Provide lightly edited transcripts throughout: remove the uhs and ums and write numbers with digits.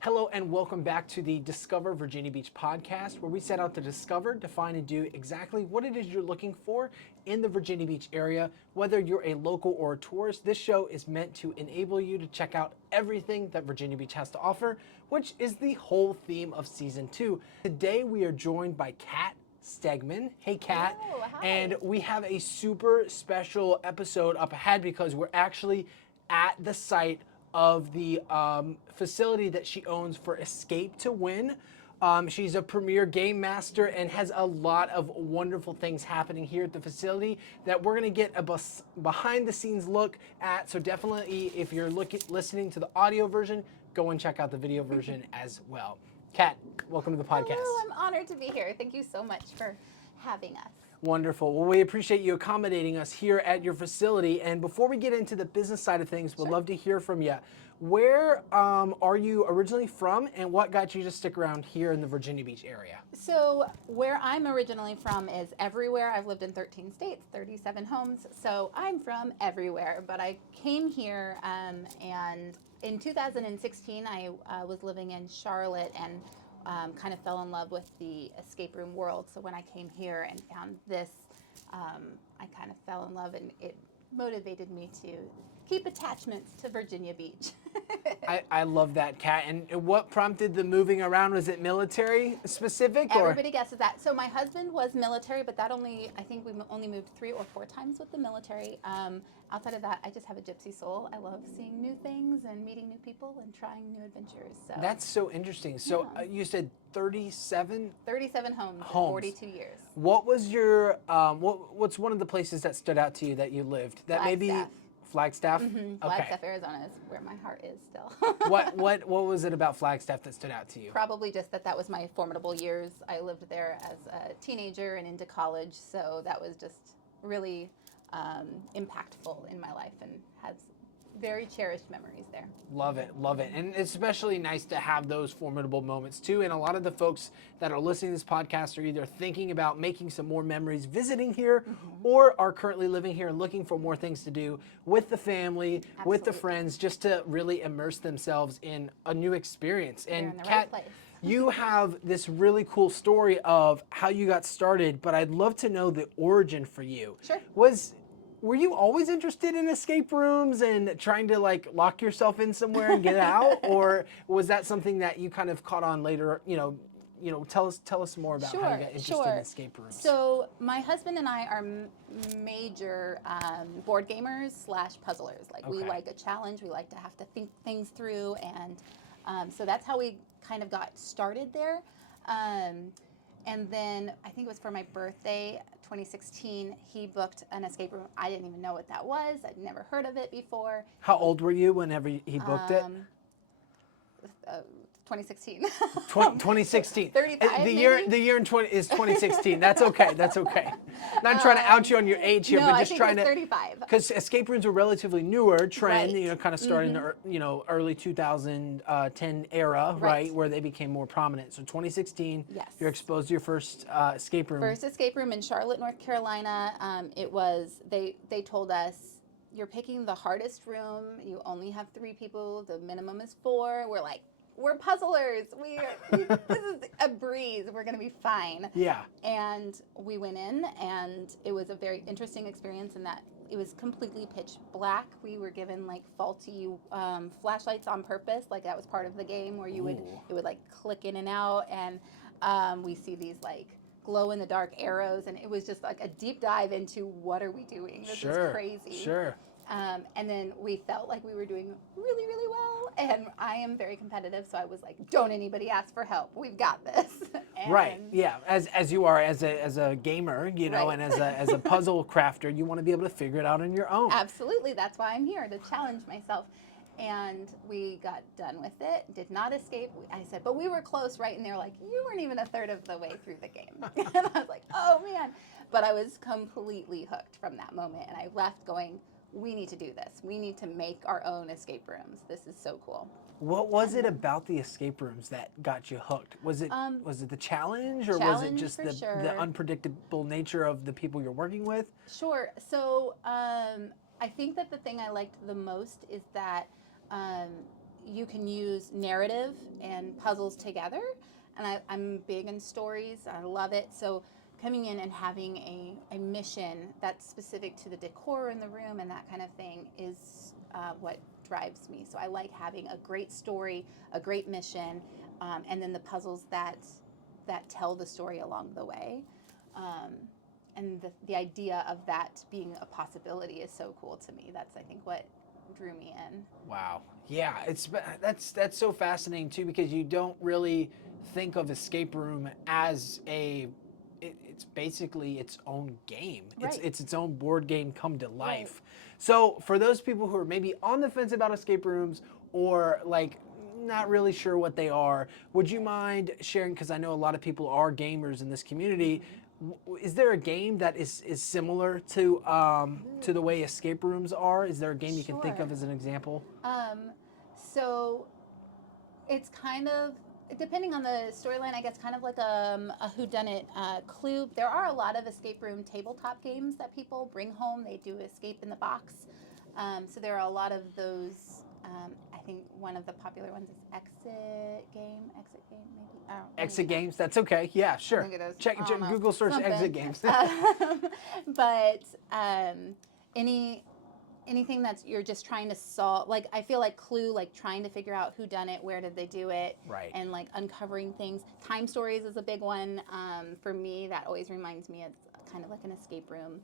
Hello and welcome back to the Discover Virginia Beach podcast, where we set out to discover, define, and do exactly what it is you're looking for in the Virginia Beach area. Whether you're a local or a tourist, this show is meant to enable you to check out everything that Virginia Beach has to offer, which is the whole theme of season 2. Today we are joined by Kat Stegman. Hey, Kat. Hello, hi. And we have a super special episode up ahead because we're actually at the site of the facility that she owns for Escape to Win. She's a premier game master and has a lot of wonderful things happening here at the facility that we're going to get a behind the scenes look at. So definitely, if you're listening to the audio version, go and check out the video version as well. Kat, welcome to the podcast. Hello, I'm honored to be here. Thank you so much for having us. Wonderful. Well, we appreciate you accommodating us here at your facility. And before we get into the business side of things, we'd love to hear from you. Where are you originally from, and what got you to stick around here in the Virginia Beach area? So where I'm originally from is everywhere. I've lived in 13 states, 37 homes, so I'm from everywhere. But I came here and in 2016 I was living in Charlotte and kind of fell in love with the escape room world. So when I came here and found this, I kind of fell in love, and it motivated me to keep attachments to Virginia Beach. I love that, Kat. And what prompted the moving around? Was it military specific? Everybody guesses that. So my husband was military, but I think we only moved 3 or 4 times with the military. Outside of that, I just have a gypsy soul. I love seeing new things and meeting new people and trying new adventures. So That's so interesting. So you said 37? 37 homes. In 42 years. What was your, what's one of the places that stood out to you that you lived? That maybe Flagstaff? Flagstaff, Arizona is where my heart is still. What was it about Flagstaff that stood out to you? Probably just that was my formidable years. I lived there as a teenager and into college, so that was just really impactful in my life and has very cherished memories there. Love it, love it. And it's especially nice to have those formidable moments too. And a lot of the folks that are listening to this podcast are either thinking about making some more memories visiting here or are currently living here and looking for more things to do with the family, with the friends, just to really immerse themselves in a new experience. You're And in the Kat, right place. you have this really cool story of how you got started, but I'd love to know the origin for you. Sure. Were you always interested in escape rooms and trying to like lock yourself in somewhere and get out, or was that something that you kind of caught on later? Tell us more about how you got interested in escape rooms. So my husband and I are major board gamers / puzzlers. Like we like a challenge. We like to have to think things through, and so that's how we kind of got started there. And then I think it was for my birthday, 2016, he booked an escape room. I didn't even know what that was. I'd never heard of it before. How old were you whenever he booked it? 2016. 2016. 35 The year is 2016. That's okay. That's okay. Not trying to out you on your age here, No, but I just think trying it was to 35. because escape rooms are relatively newer trend. Right. Kind of starting in the early 2010 era, right, where they became more prominent. So 2016. Yes. You're exposed to your first escape room. First escape room in Charlotte, North Carolina. It was, they told us, you're picking the hardest room. You only have 3 people. The minimum is 4. We're like, we're puzzlers. This is a breeze. We're going to be fine. Yeah. And we went in, and it was a very interesting experience in that it was completely pitch black. We were given like faulty flashlights on purpose. Like that was part of the game where it would like click in and out. And we see these like glow in the dark arrows. And it was just like a deep dive into what are we doing? This is crazy. Sure. And then we felt like we were doing really, really well. And I am very competitive, so I was like, don't anybody ask for help. We've got this. Right. Yeah. As you are as a gamer, and as a puzzle crafter, you want to be able to figure it out on your own. Absolutely. That's why I'm here, to challenge myself. And we got done with it, did not escape. I said, but we were close, right? And they were like, you weren't even a third of the way through the game. And I was like, oh, man. But I was completely hooked from that moment. And I left going, we need to do this. We need to make our own escape rooms. This is so cool. What was it about the escape rooms that got you hooked? Was it the challenge, or was it just the unpredictable nature of the people you're working with? Sure. So I think that the thing I liked the most is that um, you can use narrative and puzzles together. And I'm big in stories. I love it. So coming in and having a mission that's specific to the decor in the room and that kind of thing is what drives me. So I like having a great story, a great mission, and then the puzzles that tell the story along the way. Um, and the idea of that being a possibility is so cool to me. That's, I think, what drew me in. Wow. Yeah, that's so fascinating too, because you don't really think of escape room as it's basically its own game. Right. It's its own board game come to life. Right. So for those people who are maybe on the fence about escape rooms or like not really sure what they are, would you mind sharing, because I know a lot of people are gamers in this community, is there a game that is similar to the way escape rooms are? Is there a game you can think of Sure. as an example? So it's kind of, depending on the storyline, I guess, kind of like a whodunit Clue. There are a lot of escape room tabletop games that people bring home. They do escape in the box. So there are a lot of those. I think one of the popular ones is Exit Game, maybe. I don't, Exit maybe games. That's okay. Yeah, I sure. think it is. Check, I don't know. Google search Something. exit games. But anything that's you're just trying to solve, like I feel like Clue, like trying to figure out who done it, where did they do it, Right. and like uncovering things. Time Stories is a big one for me. That always reminds me it's kind of like an escape room.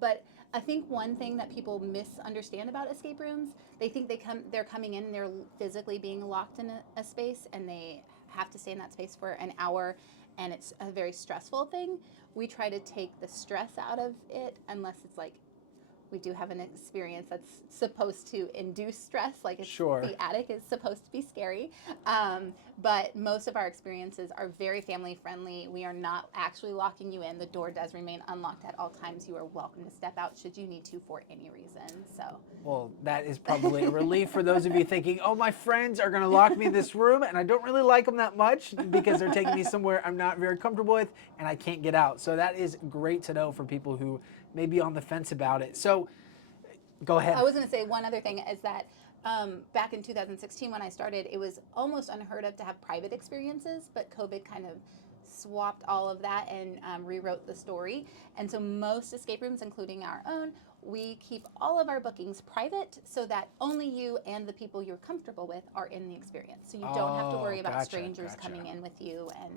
But I think one thing that people misunderstand about escape rooms, they think they're coming in and they're physically being locked in a space and they have to stay in that space for an hour, and it's a very stressful thing. We try to take the stress out of it, unless it's like we do have an experience that's supposed to induce stress, like it's, Sure. the attic is supposed to be scary. But most of our experiences are very family friendly. We are not actually locking you in. The door does remain unlocked at all times. You are welcome to step out should you need to for any reason. So, Well, that is probably a relief for those of you thinking, oh, my friends are going to lock me in this room and I don't really like them that much because they're taking me somewhere I'm not very comfortable with and I can't get out. So that is great to know for people who may be on the fence about it. So go ahead. I was going to say one other thing is that back in 2016 when I started, it was almost unheard of to have private experiences, but COVID kind of swapped all of that and rewrote the story. And so most escape rooms, including our own, we keep all of our bookings private so that only you and the people you're comfortable with are in the experience. So you don't have to worry about strangers coming in with you and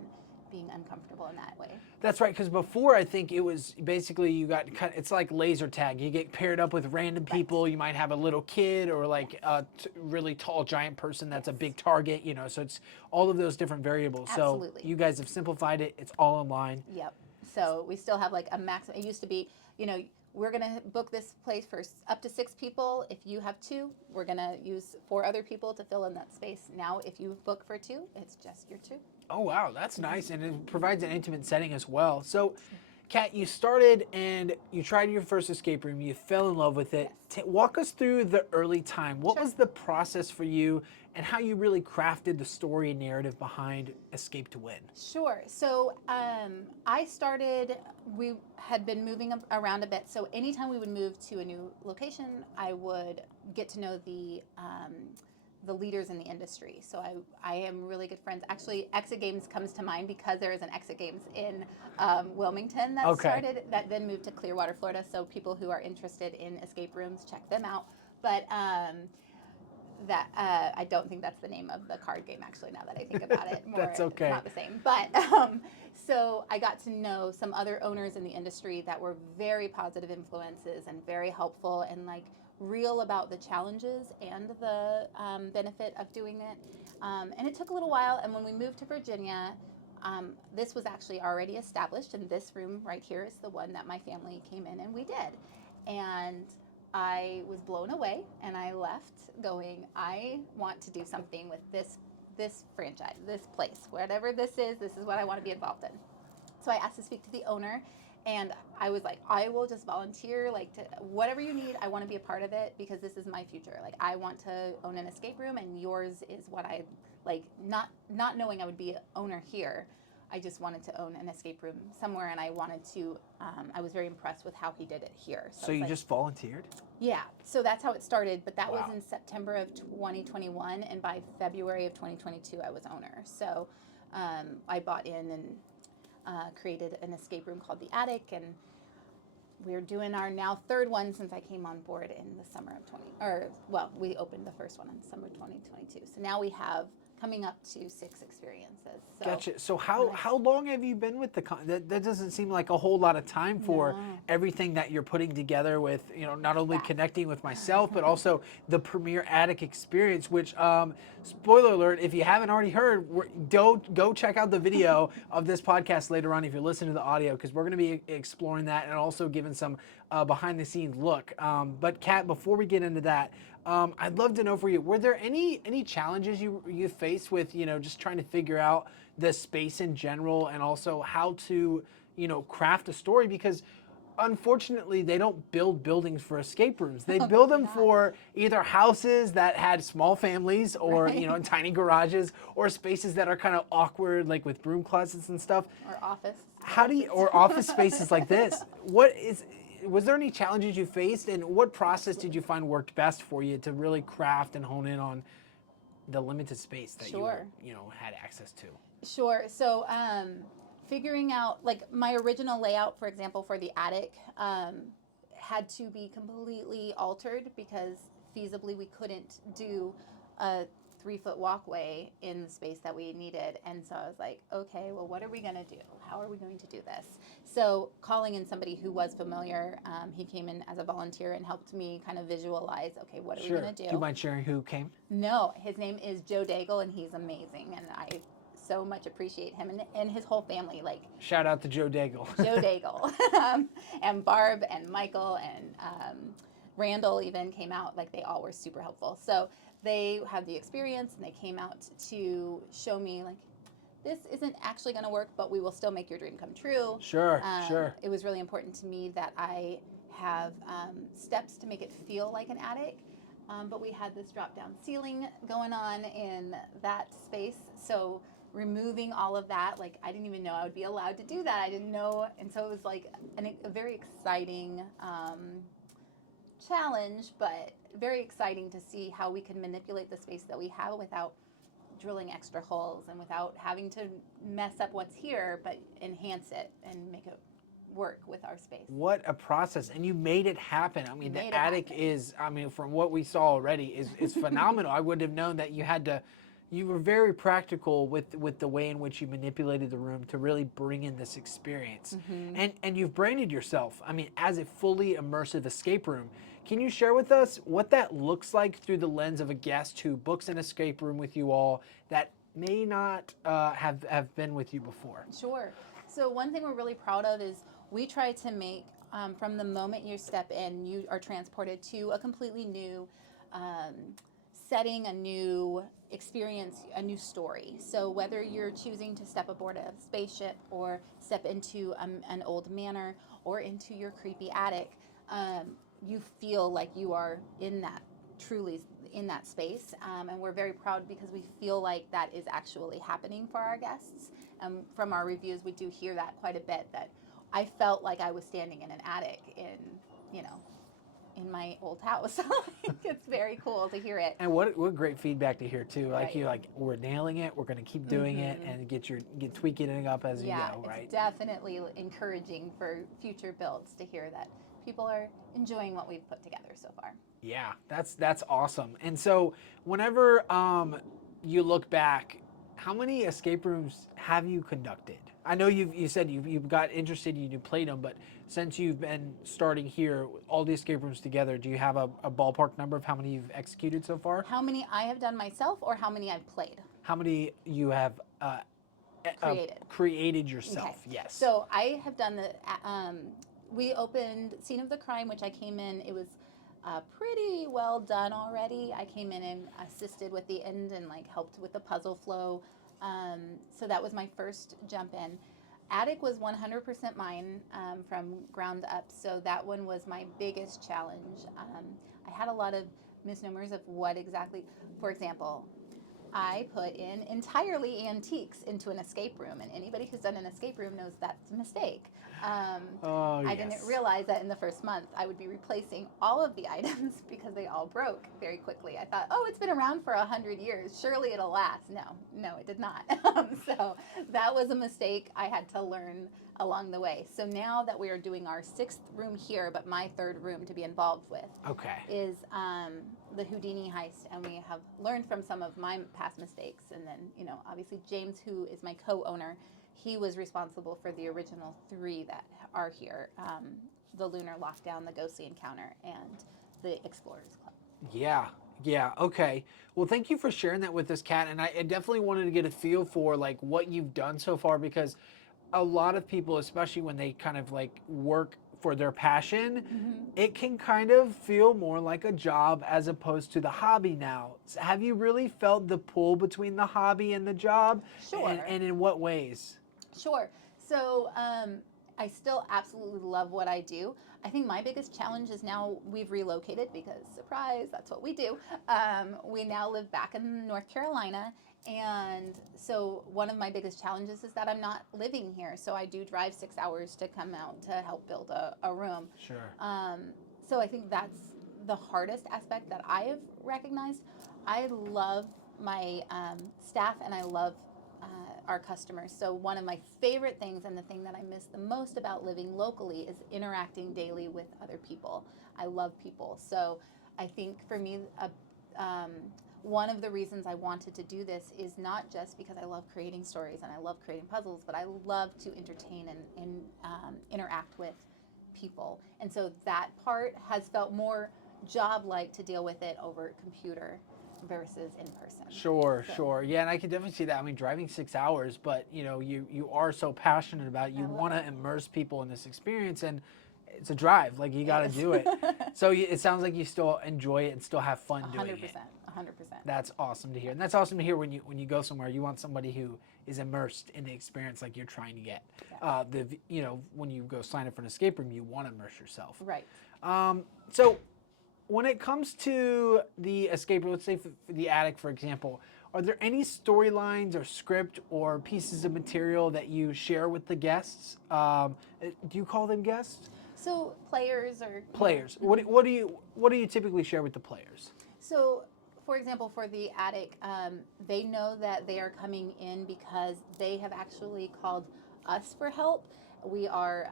being uncomfortable in that way. That's right, because before I think it was basically you got it's like laser tag. You get paired up with random people. Right. You might have a little kid or like a really tall giant person that's a big target. You know, so it's all of those different variables. Absolutely. So you guys have simplified it. It's all online. Yep. So we still have like a maximum. It used to be, you know, we're going to book this place for up to 6 people. If you have 2, we're going to use 4 other people to fill in that space. Now, if you book for 2, it's just your 2. Oh, wow. That's nice. And it provides an intimate setting as well. So, Kat, you started and you tried your first escape room. You fell in love with it. Yes. Walk us through the early time. What Sure. was the process for you and how you really crafted the story and narrative behind Escape to Win? Sure. So I started, we had been moving around a bit. So anytime we would move to a new location, I would get to know the leaders in the industry. So I am really good friends. Actually, Exit Games comes to mind because there is an Exit Games in Wilmington that started, that then moved to Clearwater, Florida. So people who are interested in escape rooms, check them out. But that I don't think that's the name of the card game, actually, now that I think about it. More, That's okay. It's not the same. But so I got to know some other owners in the industry that were very positive influences and very helpful and like real about the challenges and the benefit of doing it. And it took a little while. And when we moved to Virginia, this was actually already established. And this room right here is the one that my family came in and we did. And I was blown away and I left going, I want to do something with this franchise, this place, whatever this is what I want to be involved in. So I asked to speak to the owner and I was like, I will just volunteer, like to whatever you need, I want to be a part of it because this is my future. Like I want to own an escape room and yours is what I like, not knowing I would be an owner here. I just wanted to own an escape room somewhere, and I wanted to. I was very impressed with how he did it here. So you just volunteered? Yeah. So that's how it started. But that was Wow. in September of 2021, and by February of 2022, I was owner. So I bought in and created an escape room called the Attic, and we're doing our now third one since I came on board in the summer of we opened the first one in summer 2022. So now we have coming up to 6 experiences. So Gotcha. So how long have you been with the that doesn't seem like a whole lot of time for No. everything that you're putting together with, not only Fast. connecting with myself, but also the Premier Attic experience, which, spoiler alert, if you haven't already heard, go check out the video of this podcast later on if you're listening to the audio, because we're going to be exploring that and also giving some behind the scenes look. But Kat, before we get into that, I'd love to know for you, were there any challenges you faced with, just trying to figure out the space in general and also how to, craft a story? Because unfortunately, they don't build buildings for escape rooms. They build them for either houses that had small families or, Right. tiny garages, or spaces that are kind of awkward, like with broom closets and stuff. Or office. Or office spaces like this. Was there any challenges you faced, and what process did you find worked best for you to really craft and hone in on the limited space that Sure. you had access to? Sure. So figuring out, like, my original layout, for example, for the attic had to be completely altered because feasibly we couldn't do a 3-foot walkway in the space that we needed. And so I was like, okay, well, what are we going to do? How are we going to do this? So calling in somebody who was familiar, he came in as a volunteer and helped me kind of visualize, okay, what are we going to do? Do you mind sharing who came? No, his name is Joe Daigle, and he's amazing. And I so much appreciate him and his whole family. Like, Shout out to Joe Daigle. Joe Daigle and Barb and Michael and Randall even came out. Like, they all were super helpful. So they had the experience, and they came out to show me, like, this isn't actually going to work, but we will still make your dream come true. Sure. It was really important to me that I have steps to make it feel like an attic. But we had this drop-down ceiling going on in that space. So removing all of that, like, I didn't even know I would be allowed to do that. I didn't know. And so it was like a very exciting challenge, but very exciting to see how we can manipulate the space that we have without drilling extra holes and without having to mess up what's here, but enhance it and make it work with our space. What a process. And you made it happen. I mean, Made the it attic happen. is, from what we saw already, is phenomenal. I would have known that you were very practical with the way in which you manipulated the room to really bring in this experience. And you've branded yourself, as a fully immersive escape room. Can you share with us what that looks like through the lens of a guest who books an escape room with you all that may not have been with you before? Sure. So one thing we're really proud of is we try to make, from the moment you step in, you are transported to a completely new setting, a new experience, a new story. So whether you're choosing to step aboard a spaceship or step into an old manor or into your creepy attic, you feel like you are truly in that space. And we're very proud because we feel like that is actually happening for our guests. From our reviews, we do hear that quite a bit, that I felt like I was standing in an attic in my old house. It's very cool to hear it. And what great feedback to hear too. Like, Right. you're like, we're nailing it. We're going to keep doing it and get tweaking it up as you go, right? It's definitely encouraging for future builds to hear that people are enjoying what we've put together so far. Yeah, that's awesome. And so whenever you look back, how many escape rooms have you conducted? I know you said you've got interested, you played them, but since you've been starting here, all the escape rooms together, do you have a ballpark number of how many you've executed so far? How many I have done myself, or how many I've played? How many you have created yourself? Okay. Yes. So I have done we opened Scene of the Crime, which I came in. It was pretty well done already. I came in and assisted with the end and helped with the puzzle flow. So that was my first jump in. Attic was 100% mine from ground up. So that one was my biggest challenge. I had a lot of misnomers of what exactly, for example, I put in entirely antiques into an escape room, and anybody who's done an escape room knows that's a mistake. Um, Oh, I didn't yes. realize that in the first month I would be replacing all of the items because they all broke very quickly. I thought, oh, it's been around for 100 years. Surely it'll last. No, no, it did not. So that was a mistake I had to learn along the way. So now that we are doing our sixth room here, but my third room to be involved with, Okay. is the Houdini heist, and we have learned from some of my past mistakes. And then, obviously James, who is my co-owner, he was responsible for the original three that are here: the Lunar Lockdown, the Ghostly Encounter, and the Explorers Club. Yeah. Yeah. Okay. Well, thank you for sharing that with us, Kat. And I definitely wanted to get a feel for like what you've done so far, because a lot of people, especially when they kind of like work for their passion, Mm-hmm. it can kind of feel more like a job as opposed to the hobby now. Have you really felt the pull between the hobby and the job? Sure. And in what ways? Sure. So I still absolutely love what I do. I think my biggest challenge is now we've relocated because, surprise, that's what we do. We now live back in North Carolina. And so one of my biggest challenges is that I'm not living here. So I do drive 6 hours to come out to help build a room. Sure. So I think that's the hardest aspect that I have recognized. I love my staff, and I love our customers. So one of my favorite things, and the thing that I miss the most about living locally, is interacting daily with other people. I love people. So I think for me, um, one of the reasons I wanted to do this is not just because I love creating stories and I love creating puzzles, but I love to entertain and interact with people. And so that part has felt more job-like to deal with it over computer versus in person. Sure, So sure. Yeah, and I can definitely see that. I mean, driving 6 hours, but you are so passionate about it. You I love want to it. immerse people in this experience, and it's a drive. Like you got to It do it. is. So it sounds like you still enjoy it and still have fun A doing hundred it. percent. 100%. That's awesome to hear, and that's awesome to hear when you go somewhere. You want somebody who is immersed in the experience, like you're trying to get. Yeah. When you go sign up for an escape room, you want to immerse yourself. Right. So when it comes to the escape room, let's say for the attic, for example, are there any storylines or script or pieces of material that you share with the guests? Do you call them guests? So players are, Players. yeah. What do you typically share with the players? So, for example, for the attic, they know that they are coming in because they have actually called us for help. We are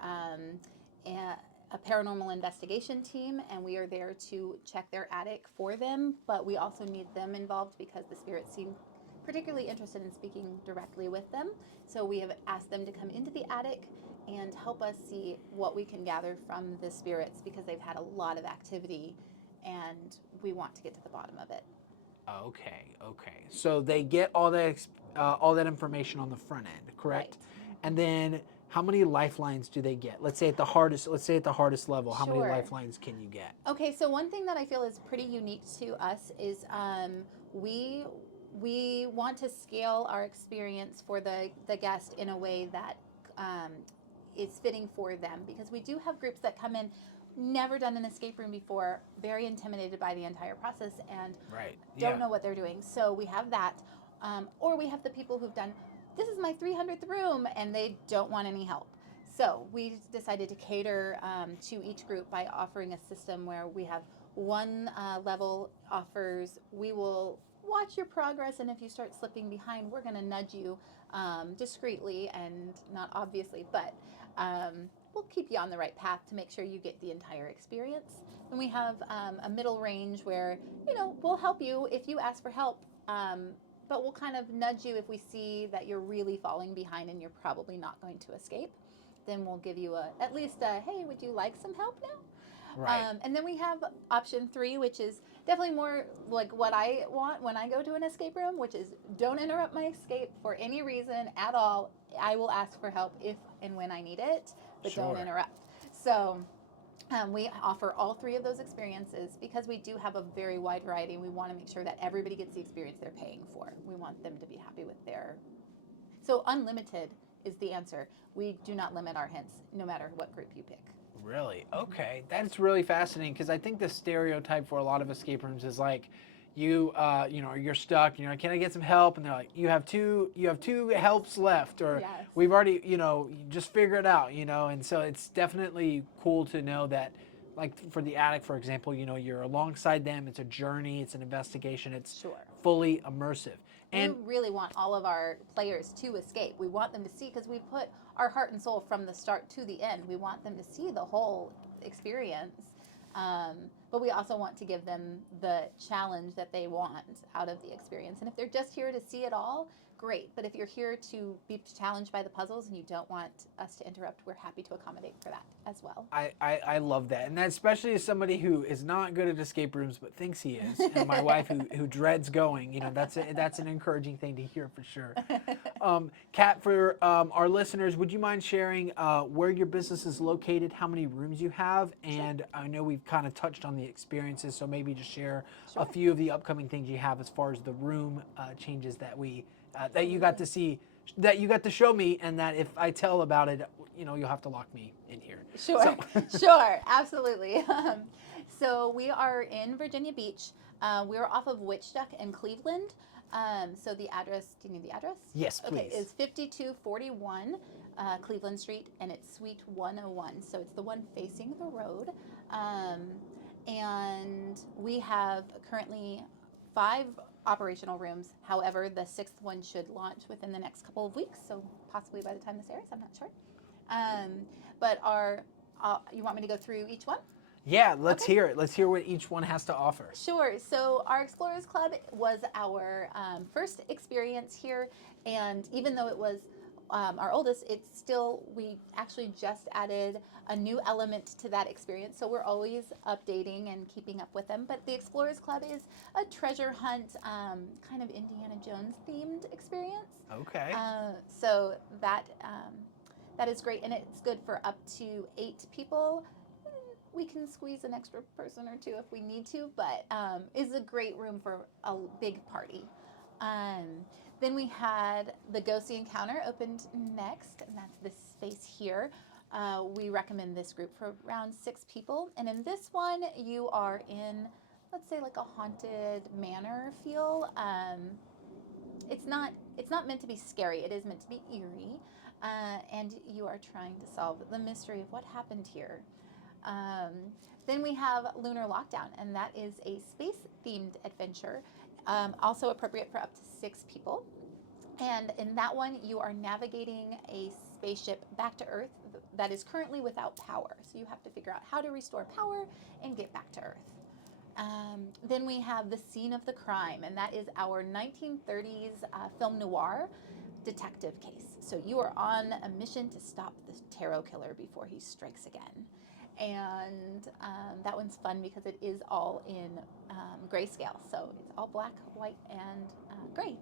a paranormal investigation team, and we are there to check their attic for them, but we also need them involved because the spirits seem particularly interested in speaking directly with them. So we have asked them to come into the attic and help us see what we can gather from the spirits, because they've had a lot of activity and we want to get to the bottom of it. Okay, okay. So they get all that information on the front end, correct? Right. And then how many lifelines do they get? Let's say at the hardest. Let's say at the hardest level, how many Sure. lifelines can you get? Okay, so one thing that I feel is pretty unique to us is we we want to scale our experience for the guest in a way that um, is fitting for them, because we do have groups that come in, never done an escape room before, very intimidated by the entire process, and Right. don't Yeah. know what they're doing. So we have that, or we have the people who've done, this is my 300th room, and they don't want any help. So we decided to cater to each group by offering a system where we have one level offers, we will watch your progress, and if you start slipping behind, we're going to nudge you discreetly and not obviously, but we'll keep you on the right path to make sure you get the entire experience. And we have a middle range where, we'll help you if you ask for help, but we'll kind of nudge you if we see that you're really falling behind and you're probably not going to escape. Then we'll give you at least a, hey, would you like some help now? Right. And then we have option 3, which is definitely more like what I want when I go to an escape room, which is don't interrupt my escape for any reason at all. I will ask for help if and when I need it, but Sure. don't interrupt. So we offer all 3 of those experiences because we do have a very wide variety, and we want to make sure that everybody gets the experience they're paying for. We want them to be happy with their. So unlimited is the answer. We do not limit our hints, no matter what group you pick. Really? Okay. That's really fascinating, because I think the stereotype for a lot of escape rooms is like you're stuck. You're like, can I get some help? And they're like, you have two helps left, or Yes. we've already, just figure it out. And so it's definitely cool to know that, like for the attic, for example, you're alongside them. It's a journey. It's an investigation. It's Sure. fully immersive. We And really want all of our players to escape. We want them to see, because we put our heart and soul from the start to the end. We want them to see the whole experience. Um, but we also want to give them the challenge that they want out of the experience. And if they're just here to see it all, great. But if you're here to be challenged by the puzzles and you don't want us to interrupt, we're happy to accommodate for that as well. I love that, and that especially as somebody who is not good at escape rooms but thinks he is, and my wife who dreads going. That's an encouraging thing to hear for sure. Kat, for our listeners, would you mind sharing where your business is located, how many rooms you have, and I know we've kind of touched on the experiences, so maybe just share a few of the upcoming things you have as far as the room changes that that you got to see, that you got to show me, and that if I tell about it, you'll have to lock me in here. Sure, sure, absolutely. So we are in Virginia Beach. We're off of Witchduck and Cleveland. So the address, do you need the address? Yes, please. Okay, is 5241 Cleveland Street, and it's Suite 101. So it's the one facing the road. And we have currently 5 operational rooms. However, the 6th one should launch within the next couple of weeks, so possibly by the time this airs, I'm not sure. But you want me to go through each one? Yeah, let's hear it. Let's hear what each one has to offer. Sure. So our Explorers Club was our first experience here, and even though it was our oldest, we actually just added a new element to that experience. So we're always updating and keeping up with them. But the Explorers Club is a treasure hunt, kind of Indiana Jones themed experience. Okay. So that is great, and it's good for up to 8 people. We can squeeze an extra person or 2 if we need to, but is a great room for a big party. Then we had the Ghosty Encounter opened next, and that's this space here. We recommend this group for around 6 people, and in this one you are in, let's say, like a haunted manor feel. It's not meant to be scary. It is meant to be eerie, and you are trying to solve the mystery of what happened here. Then we have Lunar Lockdown, and that is a space-themed adventure, also appropriate for up to 6 people. And in that one, you are navigating a spaceship back to Earth that is currently without power. So you have to figure out how to restore power and get back to Earth. Then we have The Scene of the Crime, and that is our 1930s film noir detective case. So you are on a mission to stop the tarot killer before he strikes again. And that one's fun because it is all in grayscale. So it's all black, white, and gray.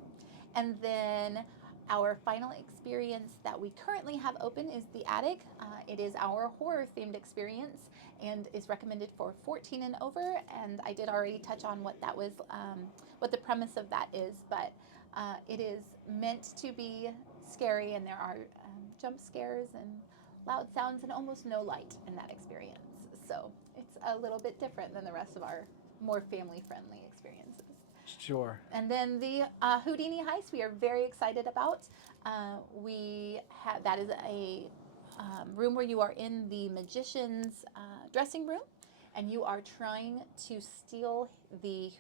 And then our final experience that we currently have open is The Attic. It is our horror-themed experience and is recommended for 14 and over. And I did already touch on what that was, what the premise of that is, but it is meant to be scary, and there are jump scares and loud sounds and almost no light in that experience. So it's a little bit different than the rest of our more family-friendly experiences. Sure. And then the Houdini Heist we are very excited about. That is a room where you are in the magician's dressing room, and you are trying to steal the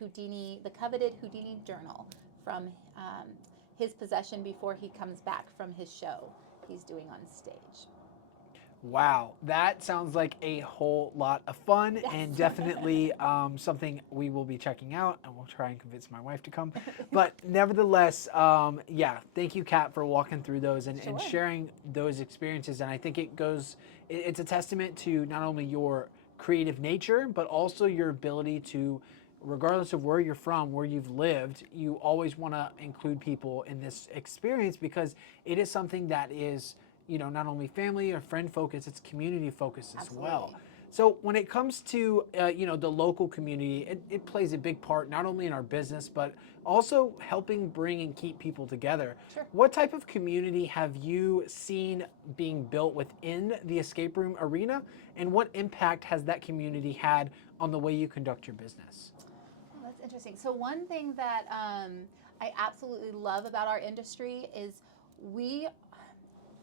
coveted Houdini journal from his possession before he comes back from his show he's doing on stage. Wow, that sounds like a whole lot of fun, Yes. and definitely something we will be checking out, and we'll try and convince my wife to come. But nevertheless, yeah, thank you, Kat, for walking through those and Sure. sharing those experiences. And I think it's a testament to not only your creative nature, but also your ability to, regardless of where you're from, where you've lived, you always want to include people in this experience, because it is something that is, not only family or friend focused, it's community focused as well. Absolutely. So when it comes to, the local community, it plays a big part, not only in our business, but also helping bring and keep people together. Sure. What type of community have you seen being built within the escape room arena, and what impact has that community had on the way you conduct your business? Well, that's interesting. So one thing that I absolutely love about our industry is we,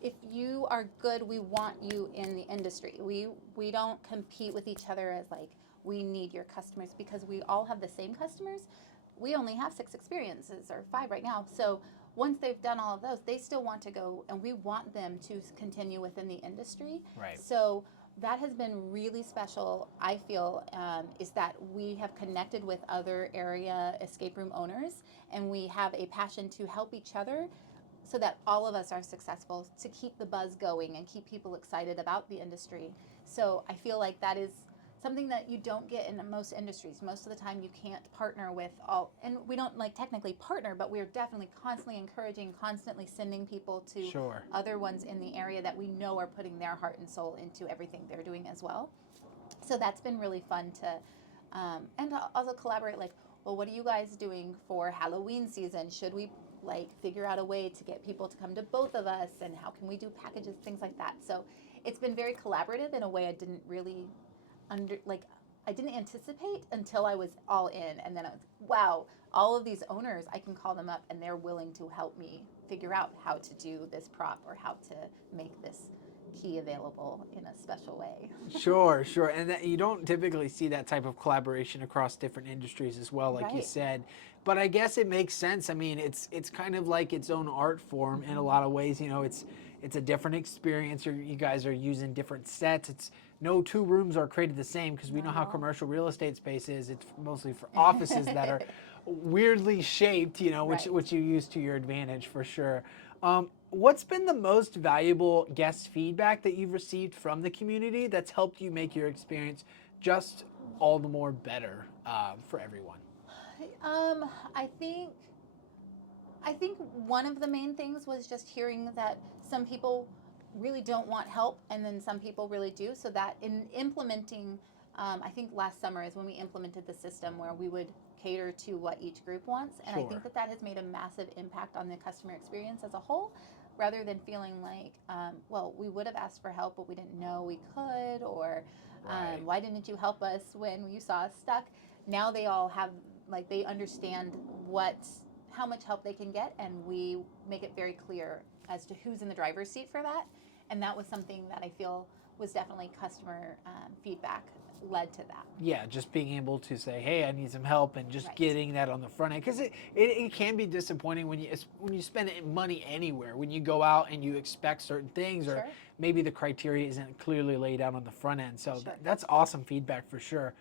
if you are good, we want you in the industry. We don't compete with each other as like we need your customers because we all have the same customers. We only have 6 experiences or 5 right now. So once they've done all of those, they still want to go, and we want them to continue within the industry. Right. So that has been really special, I feel, is that we have connected with other area escape room owners, and we have a passion to help each other so that all of us are successful, to keep the buzz going and keep people excited about the industry. So I feel like that is something that you don't get in most industries. Most of the time you can't partner with all, and we don't like technically partner, but we're definitely constantly encouraging, constantly sending people to Sure. other ones in the area that we know are putting their heart and soul into everything they're doing as well. So that's been really fun to, and to also collaborate like, well, what are you guys doing for Halloween season? Should we like figure out a way to get people to come to both of us, and how can we do packages, things like that. So it's been very collaborative in a way I didn't really I didn't anticipate until I was all in, and then I was, wow, all of these owners, I can call them up and they're willing to help me figure out how to do this prop or how to make this key available in a special way. Sure, sure. And that, you don't typically see that type of collaboration across different industries as well, like you Right. said. But I guess it makes sense. I mean, it's kind of like its own art form in a lot of ways. You know, it's a different experience. You guys are using different sets. It's no 2 rooms are created the same because we know Not how at all. commercial real estate space is. It's mostly for offices that are weirdly shaped, you know, which Right. which you use to your advantage for sure. What's been the most valuable guest feedback that you've received from the community that's helped you make your experience just all the more better for everyone? Um, I think I think one of the main things was just hearing that some people really don't want help, and then some people really do. So that in implementing, I think last summer is when we implemented the system where we would cater to what each group wants, and I Sure. think that that has made a massive impact on the customer experience as a whole. Rather than feeling like, well, we would have asked for help, but we didn't know we could, or Right. why didn't you help us when you saw us stuck? Now they all have, like, they understand what how much help they can get, and we make it very clear as to who's in the driver's seat for that. And that was something that I feel was definitely customer feedback led to that. Yeah, just being able to say, "Hey, I need some help," and just Right. getting that on the front end, because it can be disappointing when you spend money anywhere, when you go out and you expect certain things, or Sure. maybe the criteria isn't clearly laid out on the front end. So Sure. that's awesome feedback for sure.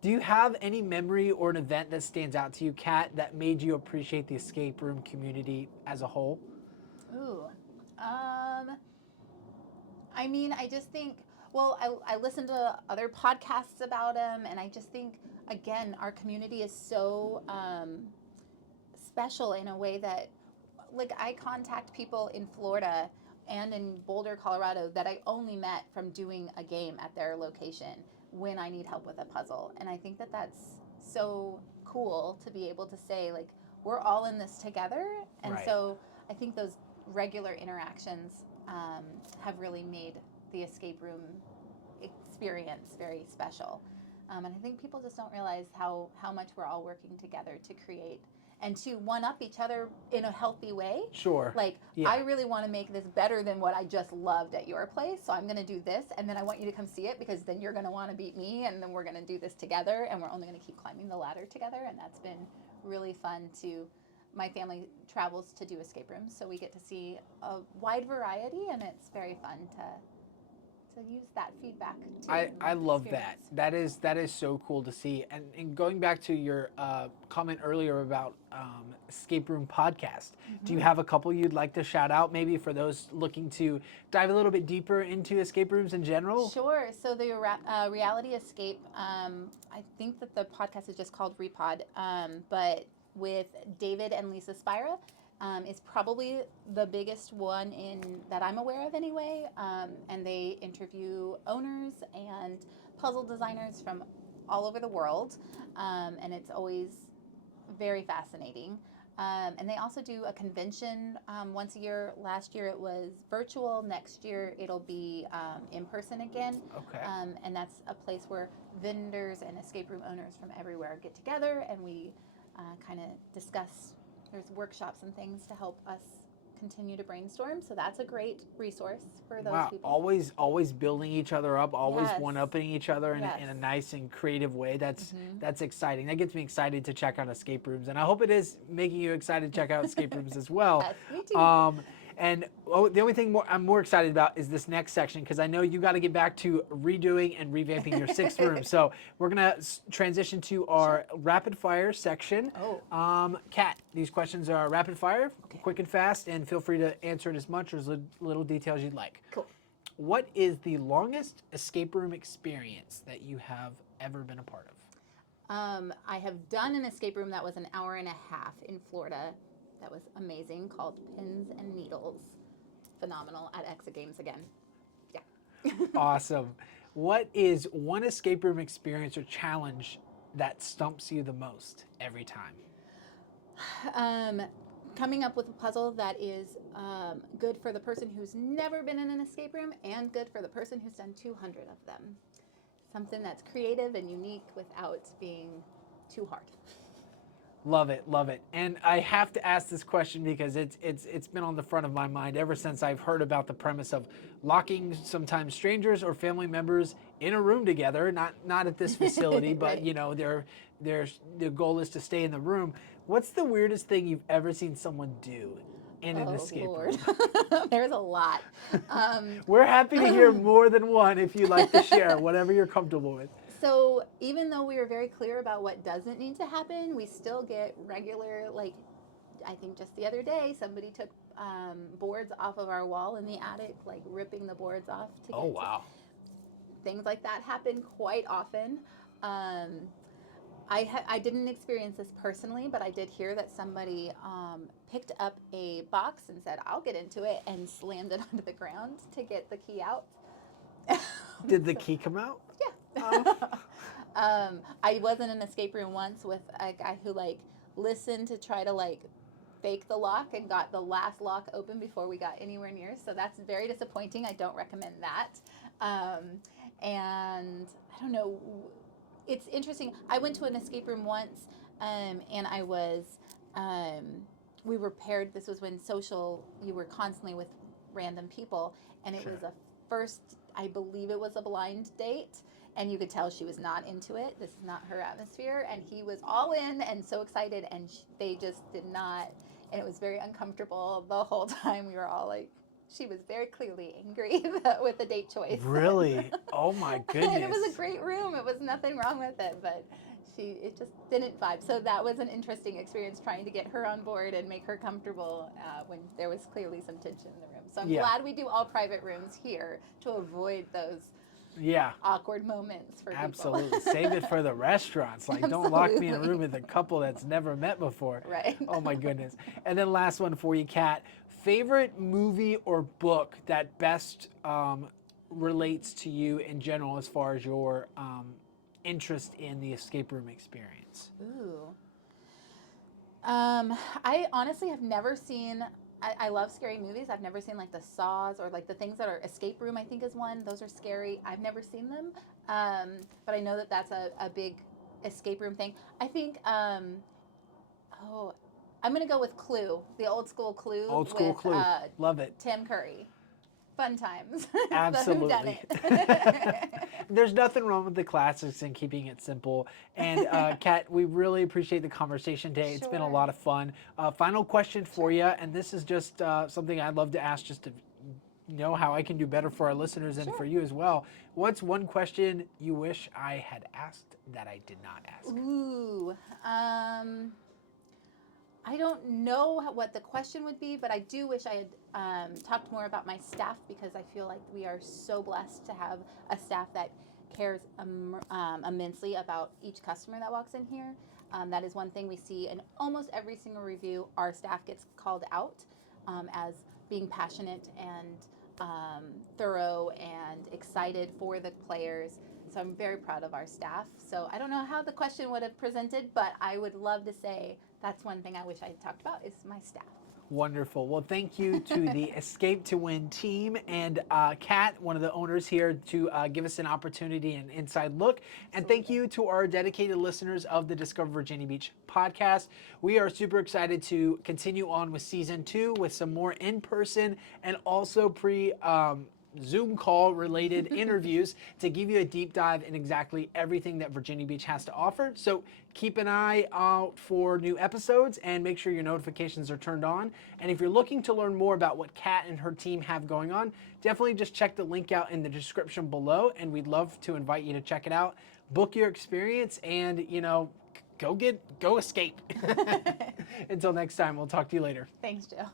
Do you have any memory or an event that stands out to you, Kat, that made you appreciate the escape room community as a whole? Ooh. Um, I mean, I just think, well, I listen to other podcasts about them, and I just think, again, our community is so special in a way that, like, I contact people in Florida and in Boulder, Colorado that I only met from doing a game at their location when I need help with a puzzle. And I think that that's so cool to be able to say, like, we're all in this together. And Right. so I think those regular interactions have really made the escape room experience very special. And I think people just don't realize how much we're all working together to create and to one up each other in a healthy way. Sure. Like, Yeah. I really want to make this better than what I just loved at your place, so I'm going to do this, and then I want you to come see it because then you're going to want to beat me, and then we're going to do this together, and we're only going to keep climbing the ladder together. And that's been really fun to. My family travels to do escape rooms, so we get to see a wide variety, and it's very fun to use that feedback to I love that. experience. That is so cool to see. And going back to your comment earlier about escape room podcast, do you Mhm. have a couple you'd like to shout out, maybe for those looking to dive a little bit deeper into escape rooms in general? Sure. So the reality escape, I think that the podcast is just called Repod, but with David and Lisa Spira, is probably the biggest one in that I'm aware of anyway. And they interview owners and puzzle designers from all over the world, and it's always very fascinating. And they also do a convention once a year. Last year it was virtual. Next year it'll be in person again. Okay. And that's a place where vendors and escape room owners from everywhere get together, and we kind of discuss. There's workshops and things to help us continue to brainstorm. So that's a great resource for those Wow, people. always building each other up, always Yes. one-upping each other in, Yes. in a nice and creative way. That's Mhm. that's exciting. That gets me excited to check out escape rooms, and I hope it is making you excited to check out escape rooms as well. Yes, me too. And the only thing I'm more excited about is this next section, because I know you got to get back to redoing and revamping your sixth room. So we're gonna transition to our rapid fire section. Oh. Kat, these questions are rapid fire, Okay. quick and fast, and feel free to answer it as much or as little details you'd like. Cool. What is the longest escape room experience that you have ever been a part of? I have done an escape room that was an hour and a half in Florida. That was amazing, called Pins and Needles. Phenomenal at Exit Games again. Yeah. Awesome. What is one escape room experience or challenge that stumps you the most every time? Coming up with a puzzle that is good for the person who's never been in an escape room and good for the person who's done 200 of them. Something that's creative and unique without being too hard. Love it, love it. And I have to ask this question because it's been on the front of my mind ever since I've heard about the premise of locking sometimes strangers or family members in a room together, not at this facility, but Right. you know, their goal is to stay in the room. What's the weirdest thing you've ever seen someone do in an escape room? There's a lot. We're happy to hear more than one if you'd like to share, whatever you're comfortable with. So even though we were very clear about what doesn't need to happen, we still get regular, like, I think just the other day, somebody took boards off of our wall in the attic, like ripping the boards off to Oh, wow. things like that happen quite often. I didn't experience this personally, but I did hear that somebody picked up a box and said, "I'll get into it," and slammed it onto the ground to get the key out. Did the key come out? Yeah. I was in an escape room once with a guy who like listened to try to like fake the lock and got the last lock open before we got anywhere near. So that's very disappointing. I don't recommend that. And I don't know. It's interesting. I went to an escape room once, and I was. We were paired. This was when you were constantly with random people, and it Sure. was a first. I believe it was a blind date. And you could tell she was not into it. This is not her atmosphere. And he was all in and so excited. And they just did not. And it was very uncomfortable the whole time. We were all like, she was very clearly angry with the date choice. Really? Oh my goodness. And it was a great room. It was nothing wrong with it. But it just didn't vibe. So that was an interesting experience trying to get her on board and make her comfortable when there was clearly some tension in the room. So I'm glad we do all private rooms here to avoid those awkward moments for Absolutely. people. Save it for the restaurants. Like, don't lock me in a room with a couple that's never met before. Right. Oh my goodness. And then last one for you, Kat. Favorite movie or book that best relates to you in general as far as your interest in the escape room experience? Ooh. I honestly have never seen. I love scary movies. I've never seen like the Saws or like the things that are Escape Room, I think is one. Those are scary. I've never seen them. But I know that that's a big escape room thing. I think, I'm going to go with Clue, the old school Clue. Old school with, Clue. Love it. Tim Curry. Fun times. Absolutely. There's nothing wrong with the classics and keeping it simple. And Kat, we really appreciate the conversation today. It's been a lot of fun. Final question for you, and this is just something I'd love to ask just to know how I can do better for our listeners and for you as well. What's one question you wish I had asked that I did not ask? Ooh. I don't know what the question would be, but I do wish I had talked more about my staff, because I feel like we are so blessed to have a staff that cares immensely about each customer that walks in here. That is one thing we see in almost every single review. Our staff gets called out as being passionate and thorough and excited for the players. So I'm very proud of our staff. So I don't know how the question would have presented, but I would love to say that's one thing I wish I had talked about is my staff. Wonderful. Well, thank you to the Escape to Win team and Kat, one of the owners here, to give us an opportunity and inside look. And thank you to our dedicated listeners of the Discover Virginia Beach podcast. We are super excited to continue on with season 2 with some more in-person and also Zoom call related interviews to give you a deep dive in exactly everything that Virginia Beach has to offer. So keep an eye out for new episodes and make sure your notifications are turned on. And if you're looking to learn more about what Kat and her team have going on, definitely just check the link out in the description below, and we'd love to invite you to check it out. Book your experience and, go escape. Until next time, we'll talk to you later. Thanks, Joe.